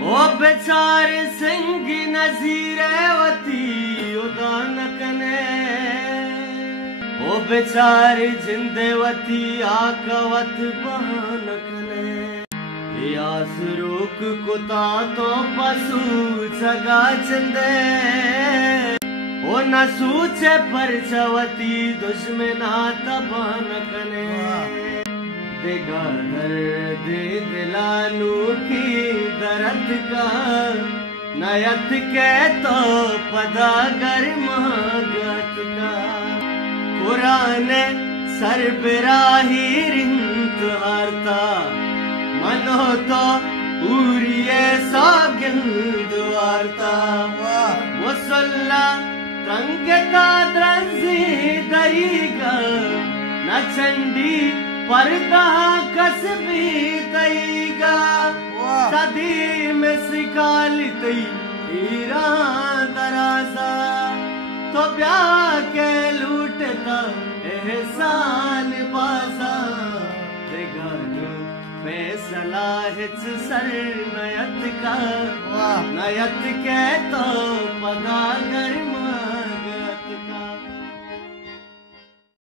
ओ बेचार सिंह नजीरेवती उदान कने ओ बेचार जिंदेवती आकवत बहान कने यास रोक कुता तो पशु जगा चंदे ओ न सूचे पर चवती दुश्मना तबान कने देगा दर्द दिलानू की दर्द का नयत के तो पदागर महागत का कुरान सरबराही रिंत हारता मनो तो पूरिये सागिंद वार्ता मुसल्ला तंगता द्रंजी दरीगा न चंडी पर्दा कसबी तईगा सदी में सिकालती हीरा दराजा तो ब्याह के लूटता एहसान बाजा देगानो फैसला हिच सर नयत का नयत के तो पगागर